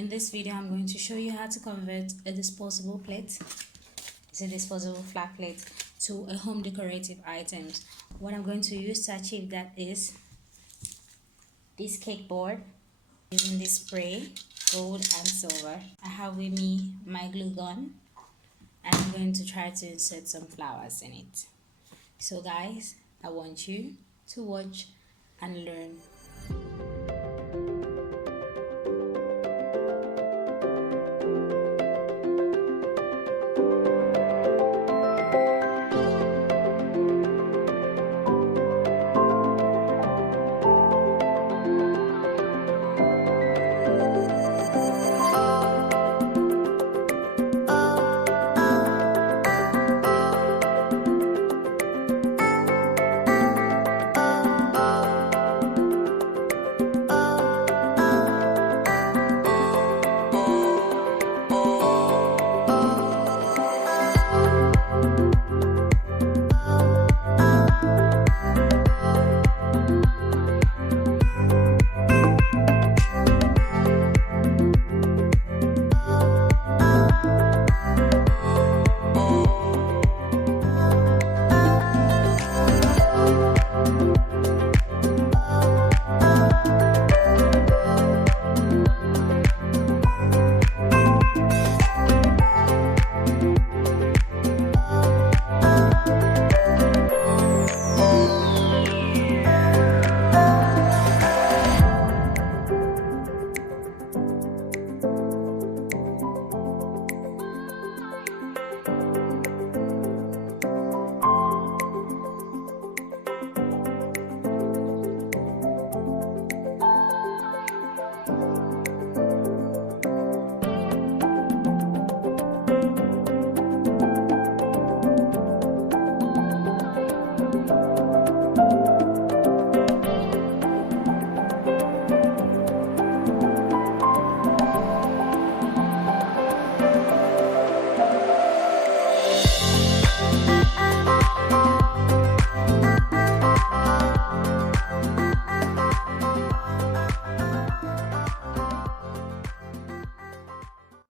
In this video, I'm going to show you how to convert a disposable plate, it's a disposable flat plate, to a home decorative items. What I'm going to use to achieve that is this cake board, using this spray, gold and silver. I have with me my glue gun, and I'm going to try to insert some flowers in it. So guys, I want you to watch and learn